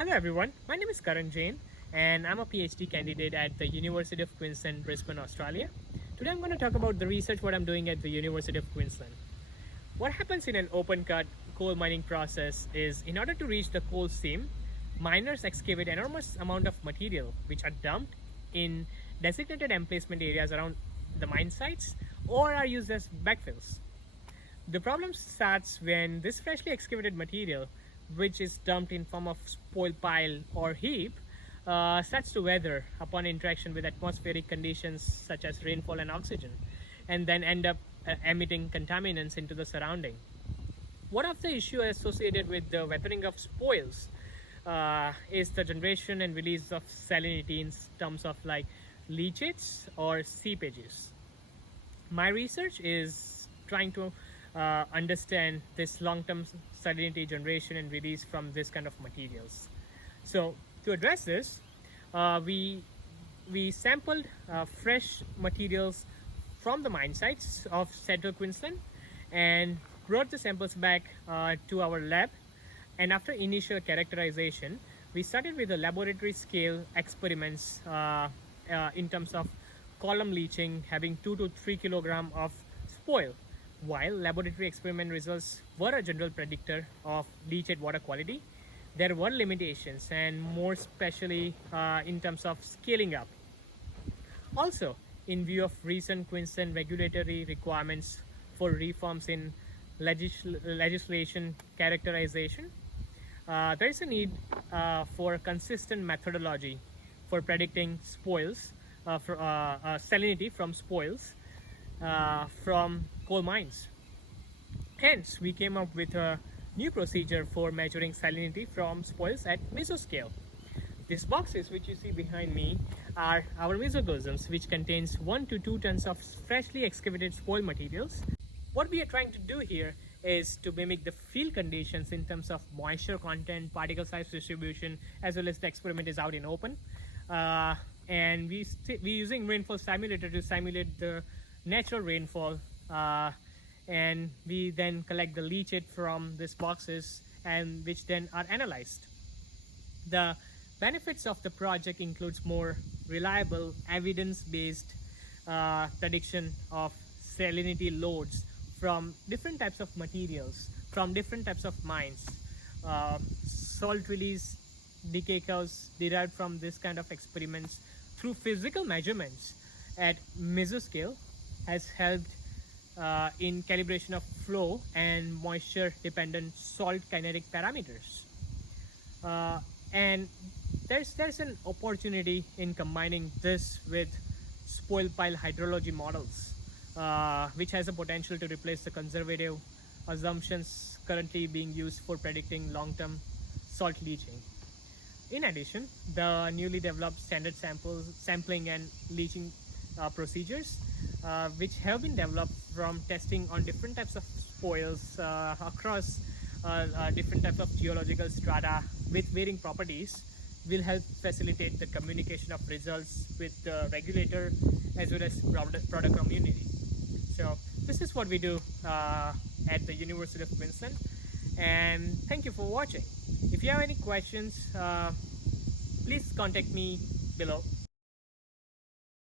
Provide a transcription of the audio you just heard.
Hello everyone, my name is Karan Jain and I'm a PhD candidate at the University of Queensland, Brisbane, Australia. Today I'm going to talk about the research what I'm doing at the University of Queensland. What happens in an open cut coal mining process is in order to reach the coal seam, miners excavate enormous amount of material which are dumped in designated emplacement areas around the mine sites or are used as backfills. The problem starts when this freshly excavated material, which is dumped in form of spoil pile or heap, starts to weather upon interaction with atmospheric conditions such as rainfall and oxygen, and then end up emitting contaminants into the surrounding. One of the issues associated with the weathering of spoils is the generation and release of salinity in terms of like leachates or seepages. My research is trying to understand this long-term salinity generation and release from this kind of materials. So to address this, we sampled fresh materials from the mine sites of central Queensland and brought the samples back to our lab. And after initial characterization, we started with the laboratory scale experiments in terms of column leaching having 2 to 3 kilogram of spoil. While laboratory experiment results were a general predictor of leachate water quality, there were limitations, and more especially in terms of scaling up. Also, in view of recent Queensland regulatory requirements for reforms in legislation characterization, there is a need for consistent methodology for predicting spoils, salinity from spoils from coal mines. Hence, we came up with a new procedure for measuring salinity from spoils at mesoscale. These boxes which you see behind me are our mesogosms, which contains 1 to 2 tons of freshly excavated spoil materials. What we are trying to do here is to mimic the field conditions in terms of moisture content, particle size distribution, as well as the experiment is out in open. And we're using rainfall simulator to simulate the natural rainfall, and we then collect the leachate from these boxes and which then are analyzed. The benefits of the project includes more reliable evidence-based prediction of salinity loads from different types of materials, from different types of mines. Salt release decay curves derived from this kind of experiments through physical measurements at mesoscale has helped in calibration of flow and moisture dependent salt kinetic parameters. And there's an opportunity in combining this with spoil pile hydrology models, which has a potential to replace the conservative assumptions currently being used for predicting long-term salt leaching. In addition, the newly developed standard sampling and leaching procedures, which have been developed from testing on different types of spoils across different types of geological strata with varying properties, will help facilitate the communication of results with the regulator as well as product community. So this is what we do at the University of Queensland, and thank you for watching. If you have any questions, please contact me below.